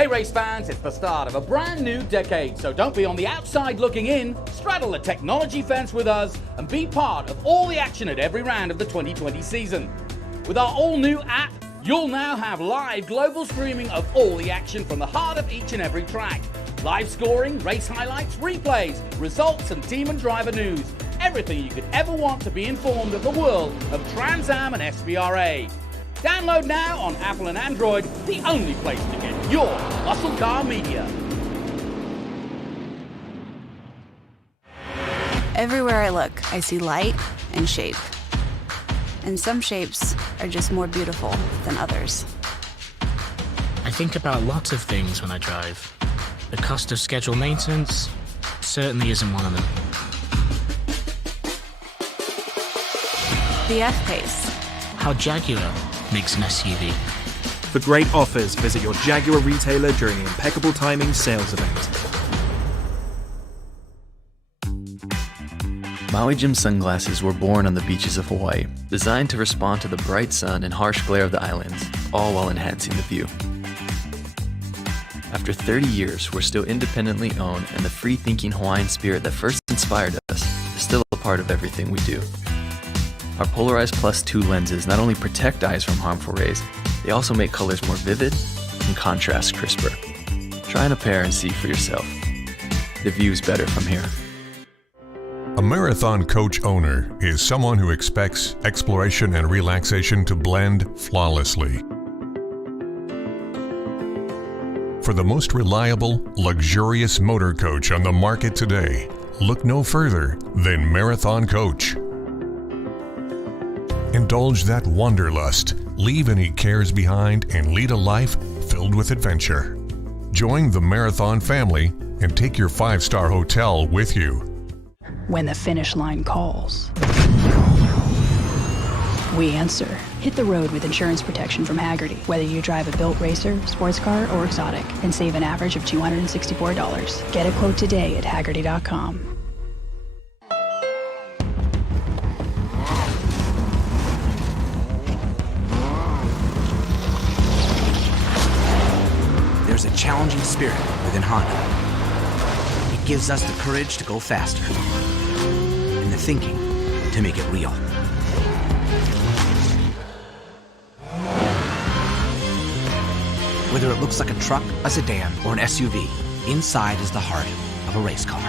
Hey race fans, it's the start of a brand new decade, so don't be on the outside looking in. Straddle the technology fence with us and be part of all the action at every round of the 2020 season. With our all-new app, you'll now have live global streaming of all the action from the heart of each and every track. Live scoring, race highlights, replays, results and team and driver news. Everything you could ever want to be informed of the world of Trans Am and SVRA. Download now on Apple and Android, the only place to get your muscle car media. Everywhere I look, I see light and shape. And some shapes are just more beautiful than others. I think about lots of things when I drive. The cost of scheduled maintenance certainly isn't one of them. The F-Pace. How Jaguar makes an SUV. For great offers, visit your Jaguar retailer during the Impeccable Timing sales event. Maui Jim sunglasses were born on the beaches of Hawaii, designed to respond to the bright sun and harsh glare of the islands, all while enhancing the view. After 30 years, we're still independently owned, and the free-thinking Hawaiian spirit that first inspired us is still a part of everything we do. Our Polarized Plus 2 lenses not only protect eyes from harmful rays, they also make colors more vivid and contrast crisper. Try on a pair and see for yourself. The view's better from here. A marathon coach owner is someone who expects exploration and relaxation to blend flawlessly. For the most reliable, luxurious motor coach on the market today, look no further than Marathon Coach. Indulge that wanderlust, leave any cares behind, and lead a life filled with adventure. Join the Marathon family and take your 5-star hotel with you. When the finish line calls, we answer. Hit the road with insurance protection from Hagerty. Whether you drive a built racer, sports car, or exotic, and save an average of $264. Get a quote today at Hagerty.com. There's a challenging spirit within Honda. It gives us the courage to go faster and the thinking to make it real. Whether it looks like a truck, a sedan, or an SUV, inside is the heart of a race car.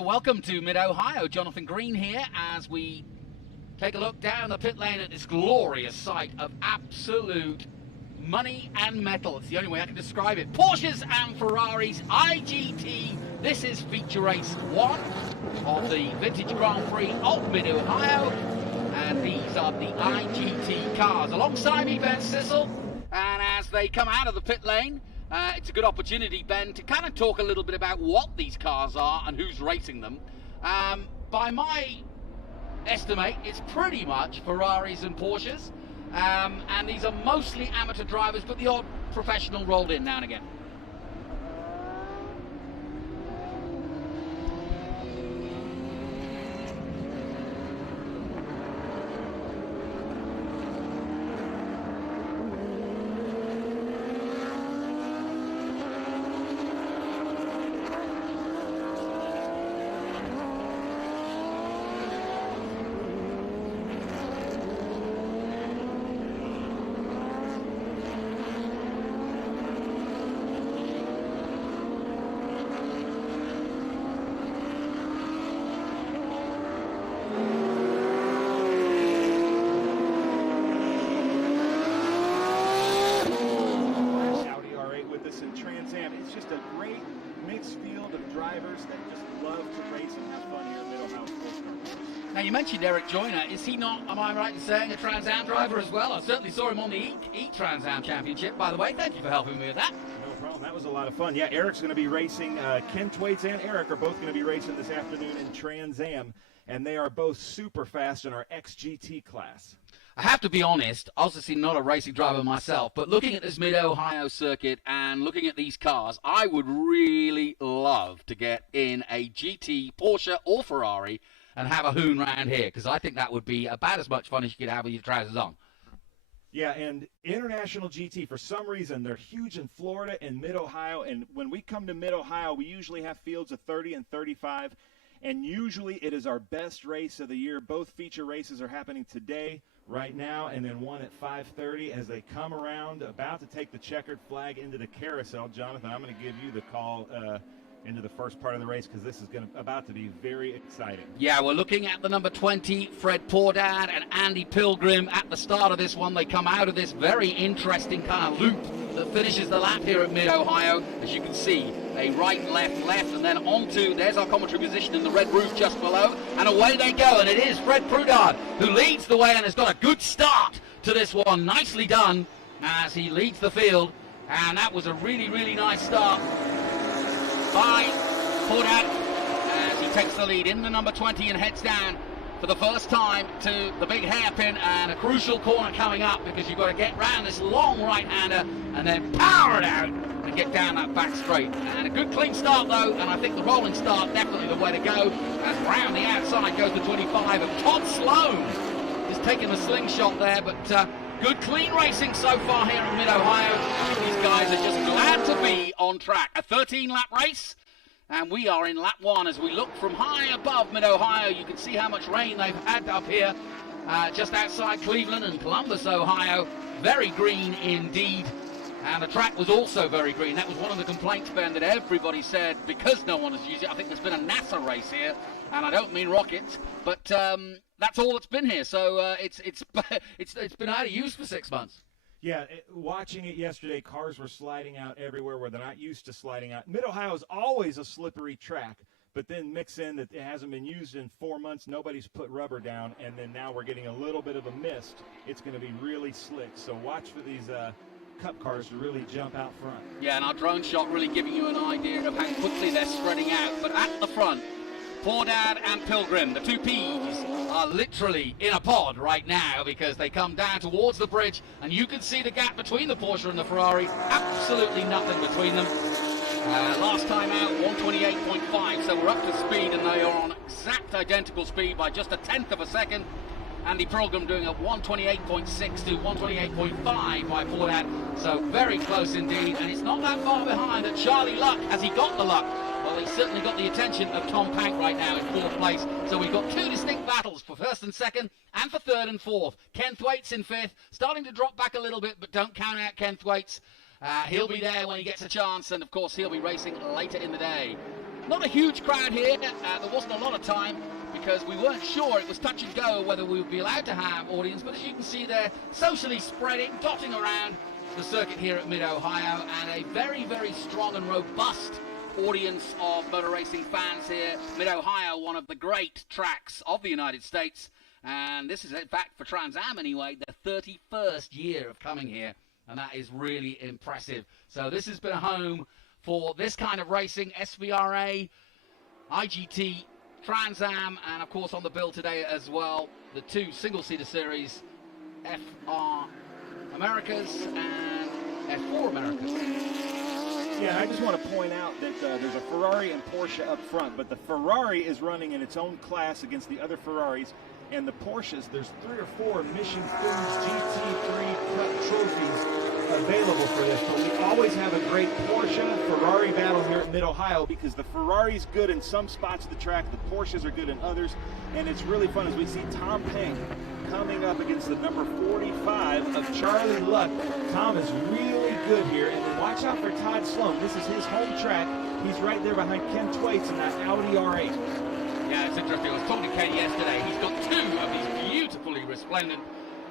Hello, welcome to Mid-Ohio. Jonathan Green here as we take a look down the pit lane at this glorious sight of absolute money and metal. It's the only way I can describe it. Porsches and Ferraris, IGT. This is feature race 1 of the Vintage Grand Prix of Mid-Ohio. And these are the IGT cars. Alongside me, Ben Sissel. And as they come out of the pit lane, it's a good opportunity, Ben, to kind of talk a little bit about what these cars are and who's racing them. By my estimate, it's pretty much Ferraris and Porsches. And these are mostly amateur drivers, but the odd professional rolled in now and again. It's just a great mixed field of drivers that just love to race and have fun here at Mid-Ohio Sports Car Course. Now, you mentioned Eric Joyner. Is he not, am I right in saying, a Trans Am driver as well? I certainly saw him on the Trans Am Championship, by the way. Thank you for helping me with that. No problem. That was a lot of fun. Yeah, Eric's going to be racing. Ken Thwaites and Eric are both going to be racing this afternoon in Trans Am, and they are both super fast in our XGT class. I have to be honest, obviously not a racing driver myself, but looking at this Mid-Ohio circuit and looking at these cars, I would really love to get in a GT, Porsche or Ferrari and have a hoon round here, because I think that would be about as much fun as you could have with your trousers on. Yeah, and International GT, for some reason, they're huge in Florida and Mid-Ohio, and when we come to Mid-Ohio, we usually have fields of 30 and 35, and usually it is our best race of the year. Both feature races are happening today, right now, and then one at 5:30 as they come around, about to take the checkered flag into the carousel. Jonathan, I'm going to give you the call into the first part of the race, because this is about to be very exciting. Yeah, we're looking at the number 20, Fred Pordad and Andy Pilgrim at the start of this one. They come out of this very interesting kind of loop that finishes the lap here at Mid-Ohio. As you can see, a right, left, and then onto, there's our commentary position in the red roof just below, and away they go, and it is Fred Pordad who leads the way and has got a good start to this one. Nicely done as he leads the field, and that was a really, really nice start by Pordad as he takes the lead in the number 20 and heads down for the first time to the big hairpin, and a crucial corner coming up, because you've got to get round this long right-hander and then power it out and get down that back straight. And a good clean start though, and I think the rolling start definitely the way to go, as round the outside goes the 25 of Todd Sloan. Is taking the slingshot there, but good clean racing so far here in Mid-Ohio. These guys are just glad to be on track. A 13-lap race, and we are in lap 1 as we look from high above Mid-Ohio. You can see how much rain they've had up here just outside Cleveland and Columbus, Ohio. Very green indeed. And the track was also very green. That was one of the complaints, Ben, that everybody said, because no one has used it. I think there's been a NASA race here, and I don't mean rockets, but that's all that's been here. So it's been out of use for 6 months. Yeah, watching it yesterday, cars were sliding out everywhere where they're not used to sliding out. Mid-Ohio is always a slippery track, but then mix in that it hasn't been used in 4 months, nobody's put rubber down, and then now we're getting a little bit of a mist. It's going to be really slick. So watch for these Cup cars to really jump out front. Yeah, and our drone shot really giving you an idea of how quickly they're spreading out. But at the front, Pordad and Pilgrim, the two P's, are literally in a pod right now, because they come down towards the bridge, and you can see the gap between the Porsche and the Ferrari. Absolutely nothing between them. Last time out, 128.5, so we're up to speed, and they are on exact identical speed by just a tenth of a second. Andy Pilgrim doing a 128.6 to 128.5 by Pordad, so very close indeed, and it's not that far behind that Charlie Luck. Has he got the luck? Well, he's certainly got the attention of Tom Pank right now in 4th place, so we've got 2 distinct battles for 1st and 2nd, and for 3rd and 4th. Ken Thwaites in 5th, starting to drop back a little bit, but don't count out Ken Thwaites. He'll be there when he gets a chance, and of course he'll be racing later in the day. Not a huge crowd here. There wasn't a lot of time because we weren't sure, it was touch and go whether we would be allowed to have audience, but as you can see they're socially spreading, dotting around the circuit here at Mid-Ohio, and a very, very strong and robust audience of motor racing fans here. Mid-Ohio, one of the great tracks of the United States, and this is, in fact, for Trans Am anyway, their 31st year of coming here, and that is really impressive. So this has been a home for this kind of racing, SVRA, IGT, Trans Am, and of course on the bill today as well, the two single-seater series, FR Americas and F4 Americas. Yeah, I just want to point out that there's a Ferrari and Porsche up front, but the Ferrari is running in its own class against the other Ferraris, and the Porsches, there's 3 or 4 Mission Foods GT3 Cup trophies available for this, but we always have a great Porsche-Ferrari battle here at Mid-Ohio because the Ferrari's good in some spots of the track, the Porsches are good in others, and it's really fun as we see Tom Pank coming up against the number 45 of Charlie Luck. Tom is really good here, and then watch out for Todd Sloan. This is his home track. He's right there behind Ken Thwaites in that Audi R8. Yeah, it's interesting. I was talking to Ken yesterday. He's got 2 of these beautifully resplendent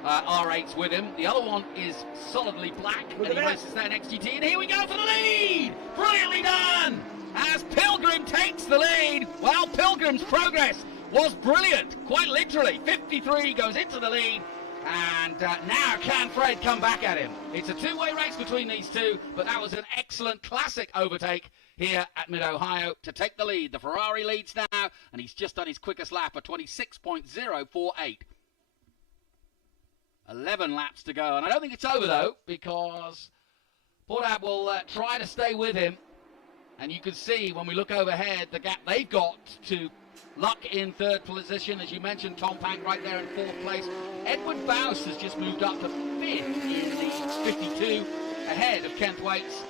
R8s with him. The other one is solidly black, and he races that XGT, and here we go for the lead! Brilliantly done! As Pilgrim takes the lead. Well, Pilgrim's progress was brilliant, quite literally. 53 goes into the lead, and now can Fred come back at him? It's a two-way race between these two, but that was an excellent classic overtake here at Mid-Ohio to take the lead. The Ferrari leads now, and he's just done his quickest lap at 26.048. 11 laps to go, and I don't think it's over though, because Portab will try to stay with him, and you can see when we look overhead the gap they've got to Luck in 3rd position, as you mentioned. Tom Pank right there in 4th place. Edward Baus has just moved up to 5th in the 52, ahead of Ken Thwaites.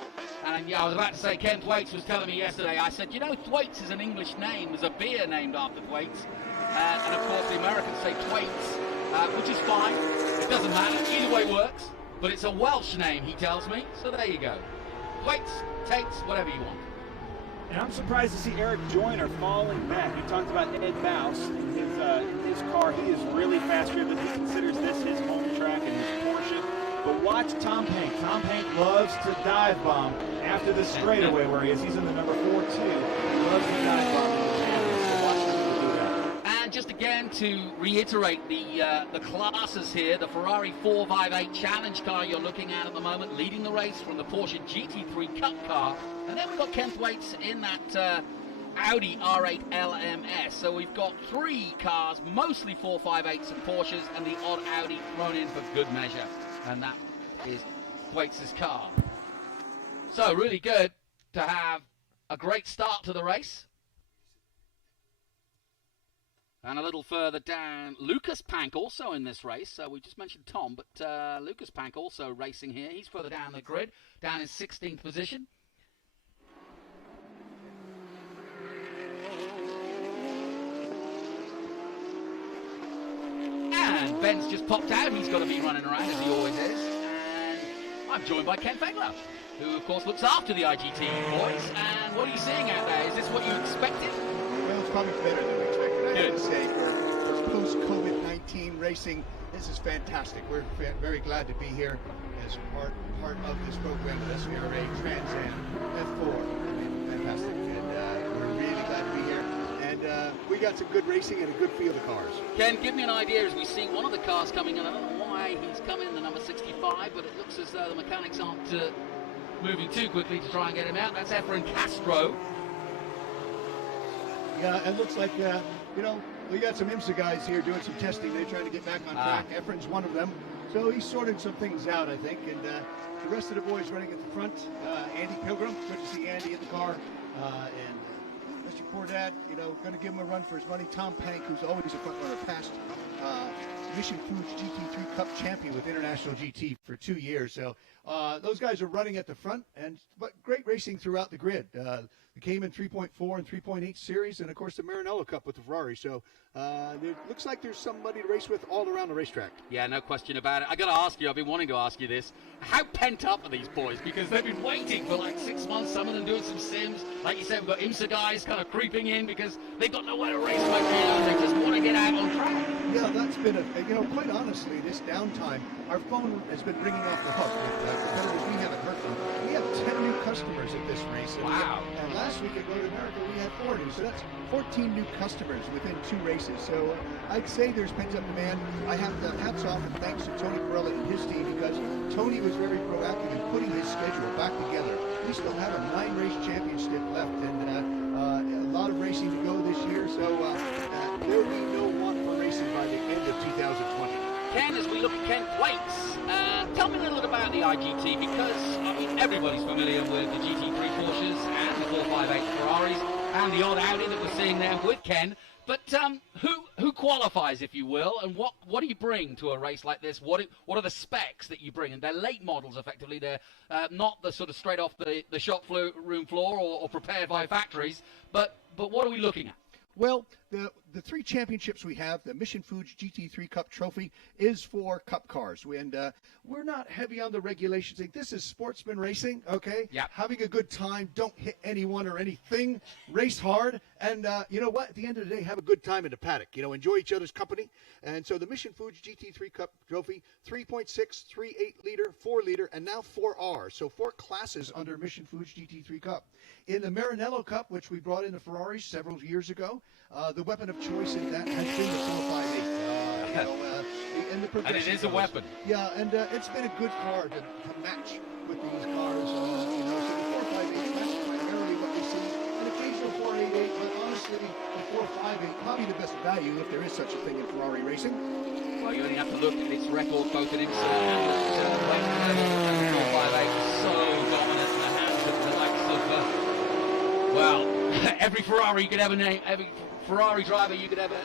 And yeah, I was about to say, Ken Thwaites was telling me yesterday, I said, you know, Thwaites is an English name. There's a beer named after Thwaites. And of course the Americans say Thwaites, which is fine. It doesn't matter, either way works. But it's a Welsh name, he tells me, so there you go. Thwaites, Tates, whatever you want. And I'm surprised to see Eric Joyner falling back. You talked about Ed Baus in his car. He is really fast here, but he considers this his home track and his Porsche. But watch Tom Pank. Tom Pank loves to dive bomb after the straightaway where he is. He's in the number 4-2. He loves to dive bomb. So watch him do that. And just again to reiterate the classes here, the Ferrari 458 Challenge car you're looking at the moment, leading the race from the Porsche GT3 Cup car. And then we've got Ken Thwaites in that Audi R8 LMS. So we've got 3 cars, mostly 458s and Porsches, and the odd Audi thrown in for good measure. And that is Thwaites' car. So really good to have a great start to the race. And a little further down, Lucas Pank also in this race. So we just mentioned Tom, but Lucas Pank also racing here. He's further down the grid, down in 16th position. And Ben's just popped out. He's got to be running around, as he always is. And I'm joined by Ken Fegler, who, of course, looks after the IGT boys. And what are you seeing out there? Is this what you expected? Well, it's probably better than we expected. I have Good. to say, for post-COVID-19 racing, this is fantastic. We're very glad to be here as part of this program at SVRA Trans Am F4. I mean, fantastic. And we're really glad to be here. And we got some good racing and a good field of cars. Ken, give me an idea as we see one of the cars coming in. I don't know why he's come in, the number 65, but it looks as though the mechanics aren't moving too quickly to try and get him out. That's Efren Castro. Yeah, it looks like, you know, we got some IMSA guys here doing some testing. They're trying to get back on track. Efren's one of them. So he's sorted some things out, I think. And the rest of the boys running at the front, Andy Pilgrim. Good to see Andy in the car. And Mr. Pordat, you know, going to give him a run for his money. Tom Pank, who's always a front runner, passed Mission Foods GT3 Cup champion with International GT for 2 years. So those guys are running at the front, but great racing throughout the grid. The Cayman 3.4 and 3.8 series, and of course the Maranello Cup with the Ferrari. So it looks like there's somebody to race with all around the racetrack. Yeah, no question about it. I got to ask you, I've been wanting to ask you this. How pent up are these boys? Because they've been waiting for like 6 months, some of them doing some sims. Like you said, we've got IMSA guys kind of creeping in because they've got nowhere to race right now and they just want to get out on track. Yeah, that's been quite honestly, this downtime, our phone has been ringing off the hook with competitors we haven't heard from. We have 10 new customers at this race. Wow. And last week at Road America, we had 4 new. So that's 14 new customers within 2 races. So I'd say there's pent-up demand. I have to hats off and thanks to Tony Perella and his team, because Tony was very proactive in putting his schedule back together. We still have a 9-race championship left and a lot of racing to go this year. So there will be no want for racing by the end of 2020. Ken, as we look at Ken Plates, tell me a little bit about the IGT, because I mean everybody's familiar with the GT3 Porsches and the 458 Ferraris and the odd Audi that we're seeing there with Ken. But who qualifies, if you will, and what do you bring to a race like this? What are the specs that you bring? And they're late models, effectively. They're not the sort of straight off the shop room floor or prepared by factories. But what are we looking at? Well, the 3 championships we have, the Mission Foods GT3 Cup Trophy, is for Cup cars. And we're not heavy on the regulations. Like, this is sportsman racing, okay? Yep. Having a good time. Don't hit anyone or anything. Race hard. And you know what? At the end of the day, have a good time in the paddock. Enjoy each other's company. And so the Mission Foods GT3 Cup Trophy, 3.6, 3.8 liter, 4 liter, and now 4R. So 4 classes under Mission Foods GT3 Cup. In the Maranello Cup, which we brought in the Ferraris several years ago, the weapon of choice in that has been the 458. And it is a weapon. Yeah, and it's been a good car to match with these cars. So the 458, that's primarily what we see. An occasional 488, but honestly, the 458, probably the best value if there is such a thing in Ferrari racing. Well, you only have to look at its record, both in IMSA and at the weight level, and the 458 so dominant in the hands of the likes of, every Ferrari you could ever name, every Ferrari driver you could ever,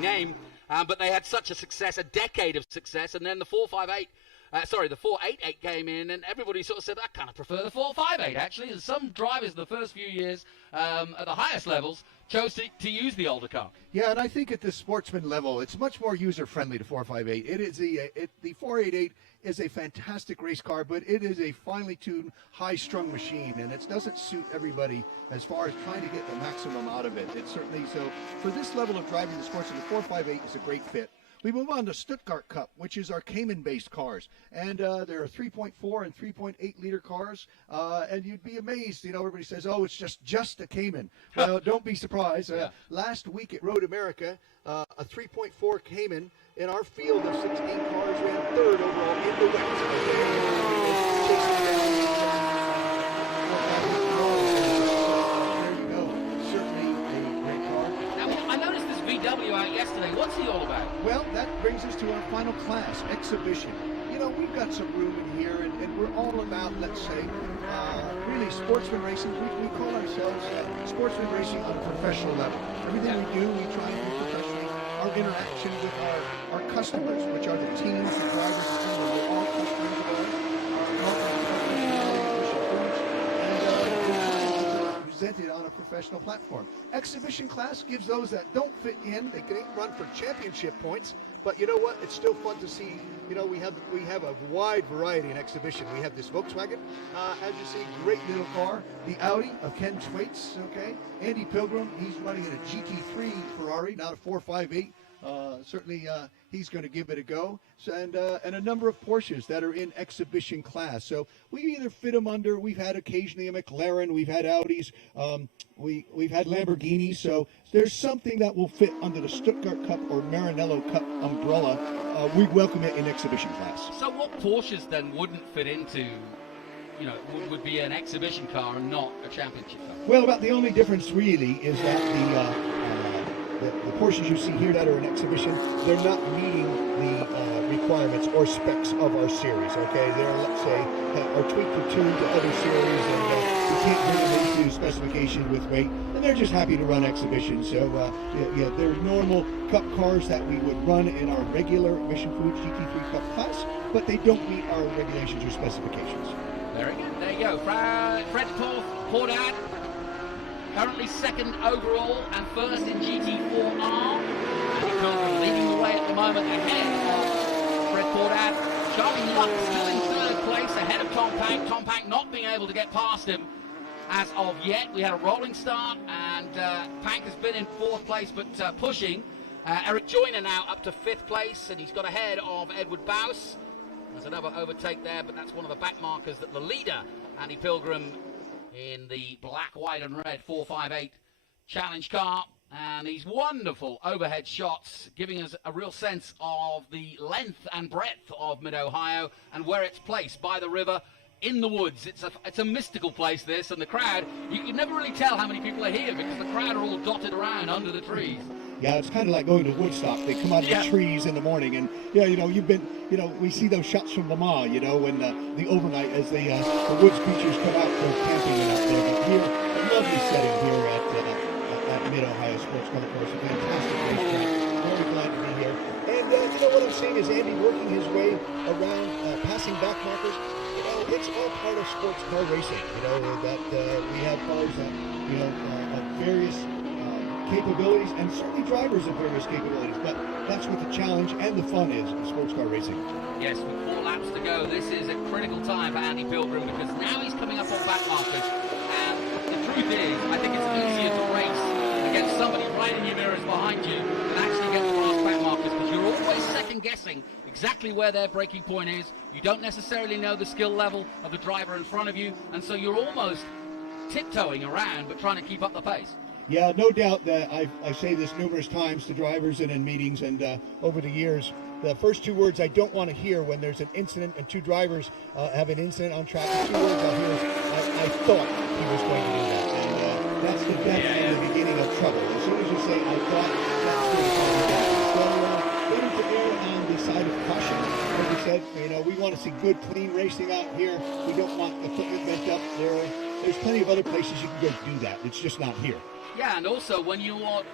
name. But they had such a success, a decade of success, and then the 488 came in, and everybody sort of said, I kind of prefer the 458, actually. And some drivers in the first few years, at the highest levels, chose to use the older car. Yeah, and I think at the sportsman level, it's much more user-friendly, the 458. It is the 488 is a fantastic race car, but it is a finely tuned, high-strung machine, and it doesn't suit everybody as far as trying to get the maximum out of it. It's certainly, so for this level of driving the sportsman, the 458 is a great fit. We move on to Stuttgart Cup, which is our Cayman-based cars. And there are 3.4 and 3.8 liter cars. And you'd be amazed, everybody says, oh, it's just a Cayman. Well, don't be surprised. Last week at Road America, a 3.4 Cayman in our field of 16 cars ran 3rd overall in the West. VW out yesterday. What's he all about? Well, that brings us to our final class, exhibition. We've got some room in here, and we're all about, let's say, really sportsman racing. We call ourselves sportsman racing on a professional level. Everything we do, we try and do professionally. Our interaction with our customers, which are the teams, the drivers, the team, we're all customers of ours. Presented on a professional platform. Exhibition class gives those that don't fit in, they can run for championship points, but you know what? It's still fun to see. We have a wide variety in exhibition. We have this Volkswagen, as you see, great little car. The Audi of Ken Schweitz, okay. Andy Pilgrim, he's running in a GT3 Ferrari, not a 458. Certainly he's going to give it a go. So, and a number of Porsches that are in exhibition class. So we either fit them under, we've had occasionally a McLaren, we've had Audis, we've had Lamborghinis. So there's something that will fit under the Stuttgart Cup or Maranello Cup umbrella. We welcome it in exhibition class. So what Porsches then wouldn't fit into, would be an exhibition car and not a championship car? Well, about the only difference really is that the Porsches you see here that are in exhibition, they're not meeting the requirements or specs of our series, okay? They're, let's say, are tweaked or tuned to other series, and we can't bring them into specification with weight, and they're just happy to run exhibitions. So, they're normal Cup cars that we would run in our regular Mission Foods GT3 Cup class, but they don't meet our regulations or specifications. Very good. There you go. Fred Pordat, currently second overall and first in GT4R. Pilgrim leading the way at the moment ahead of Fred Pordat. Charlie Luck still in third place ahead of Tom Pank. Tom Pank not being able to get past him as of yet. We had a rolling start, and Pank has been in fourth place but pushing. Eric Joyner now up to fifth place, and he's got ahead of Edward Baus. There's another overtake there, but that's one of the back markers that the leader, Andy Pilgrim, in the black, white and red 458 challenge car, and these wonderful overhead shots giving us a real sense of the length and breadth of Mid-Ohio and where it's placed by the river in the woods. It's a mystical place, this, and the crowd, you can never really tell how many people are here because the crowd are all dotted around under the trees. Yeah, it's kind of like going to Woodstock. They come out of the trees in the morning, and you've been, we see those shots from Le Mans, when the overnight as the woods creatures come out for camping and out there. But here, a lovely setting here at Mid-Ohio Sports Car Course, a fantastic racetrack. Very glad to be here. And what I'm seeing is Andy working his way around, passing back markers. It's all part of sports car racing. That we have cars that of various capabilities, and certainly drivers of various capabilities, but that's what the challenge and the fun is in sports car racing. Yes, with 4 laps to go, this is a critical time for Andy Pilgrim because now he's coming up on back markers, and the truth is, I think it's easier to race against somebody right in your mirrors behind you than actually get across back markers because you're always second guessing exactly where their braking point is. You don't necessarily know the skill level of the driver in front of you, and so you're almost tiptoeing around but trying to keep up the pace. Yeah, no doubt that I say this numerous times to drivers and in meetings and over the years. The first 2 words I don't want to hear when there's an incident and 2 drivers have an incident on track, the 2 words I'll hear is, I thought he was going to do that. And that's the death and the beginning of trouble. As soon as you say, I thought, that's the beginning of that. So better to err on the side of caution. Like we said, we want to see good, clean racing out here. We don't want equipment bent up there. There's plenty of other places you can go do that. It's just not here. Yeah, and also when one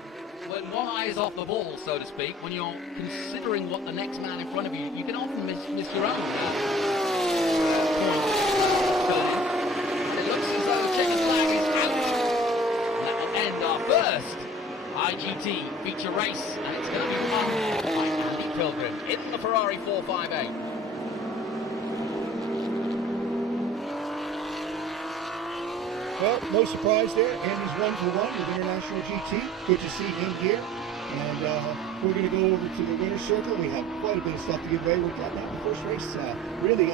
eye is off the ball, so to speak, when you're considering what the next man in front of you, you can often miss your own point. It looks as though the checkered flag is out. And that will end our first IGT feature race, and it's going to be won by Andy Pilgrim in the Ferrari 458. Well, no surprise there. Andy's 1 for 1 with International GT. Good to see him here. And we're going to go over to the winner's circle. We have quite a bit of stuff to give away. We've got that first race really,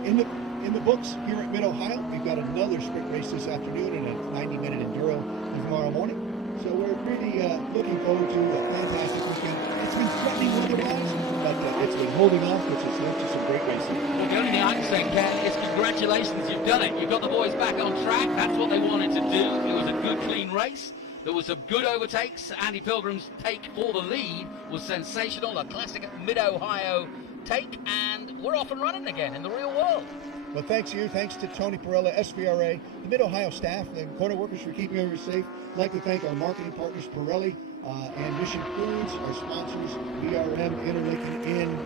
in the books here at Mid-Ohio. We've got another sprint race this afternoon and a 90-minute enduro tomorrow morning. So we're really looking forward to a fantastic weekend. It's been threatening weather-wise, but it's been holding off, which has led to some great racing. Well, the only thing I can say, Ken, is congratulations, you've done it. You've got the boys back on track. That's what they wanted to do. It was a good, clean race. There was some good overtakes. Andy Pilgrim's take for the lead was sensational. A classic Mid-Ohio take, and we're off and running again in the real world. Well, thanks to you. Thanks to Tony Perella, SVRA, the Mid-Ohio staff, and corner workers for keeping everybody safe. I'd like to thank our marketing partners, Pirelli and Mission Foods, our sponsors, BRM, Interlinking Inn,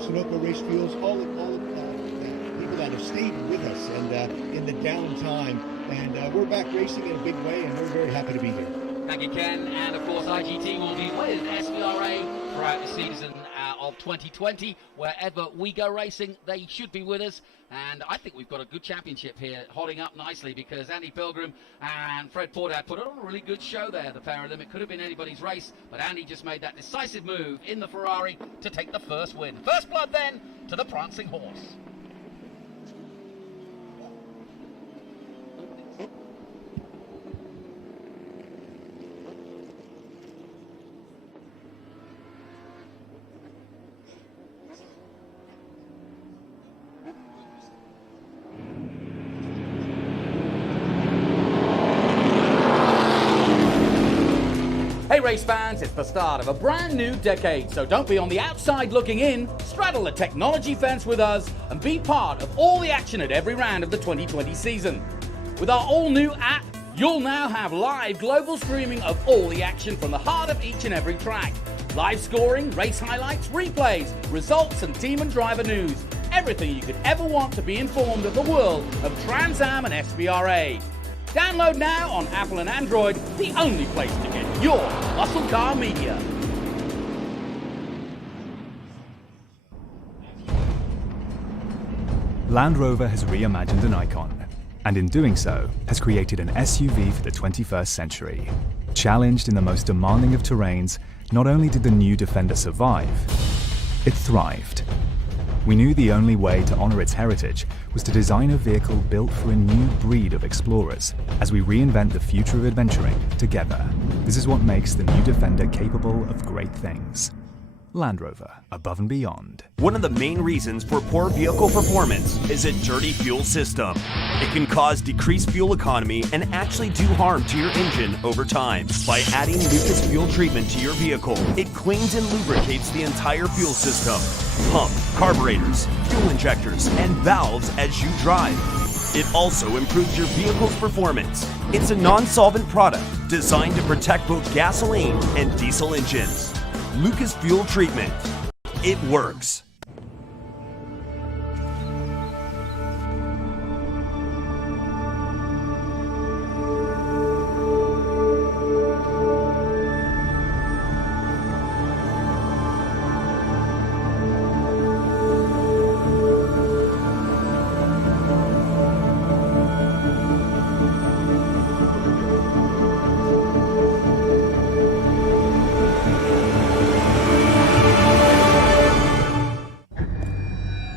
Sunoco Race Fuels, all the people that have stayed with us and in the downtime. And we're back racing in a big way, and we're very happy to be here. Thank you, Ken. And, of course, IGT will be with SVRA throughout the season of 2020. Wherever we go racing, they should be with us. And I think we've got a good championship here, holding up nicely, because Andy Pilgrim and Fred Pordat put on a really good show there, the Paralympic. It could have been anybody's race, but Andy just made that decisive move in the Ferrari to take the first win. First blood, then, to the prancing horse. Hey race fans, it's the start of a brand new decade, so don't be on the outside looking in. Straddle the technology fence with us and be part of all the action at every round of the 2020 season. With our all-new app, you'll now have live global streaming of all the action from the heart of each and every track. Live scoring, race highlights, replays, results and team and driver news. Everything you could ever want to be informed of the world of Trans Am and SVRA. Download now on Apple and Android, the only place to get your muscle car media. Land Rover has reimagined an icon, and in doing so, has created an SUV for the 21st century. Challenged in the most demanding of terrains, not only did the new Defender survive, it thrived. We knew the only way to honor its heritage was to design a vehicle built for a new breed of explorers as we reinvent the future of adventuring together. This is what makes the new Defender capable of great things. Land Rover, above and beyond. One of the main reasons for poor vehicle performance is a dirty fuel system. It can cause decreased fuel economy and actually do harm to your engine over time. By adding Lucas fuel treatment to your vehicle, it cleans and lubricates the entire fuel system, pump, carburetors, fuel injectors, and valves as you drive. It also improves your vehicle's performance. It's a non-solvent product designed to protect both gasoline and diesel engines. Lucas Fuel Treatment. It works.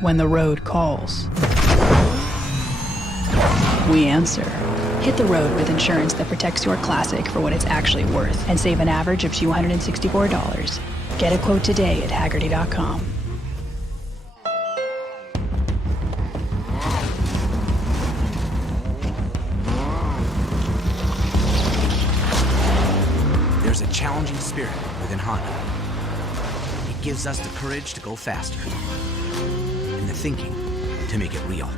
When the road calls, we answer. Hit the road with insurance that protects your classic for what it's actually worth and save an average of $264. Get a quote today at Haggerty.com. There's a challenging spirit within Honda. It gives us the courage to go faster. And the thinking to make it real.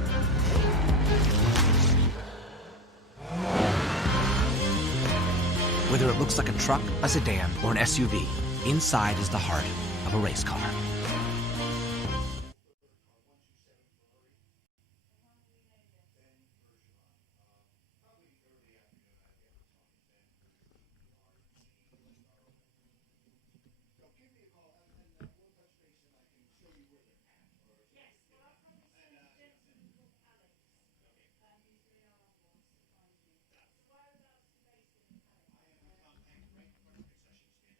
Whether it looks like a truck, a sedan, or an SUV, inside is the heart of a race car.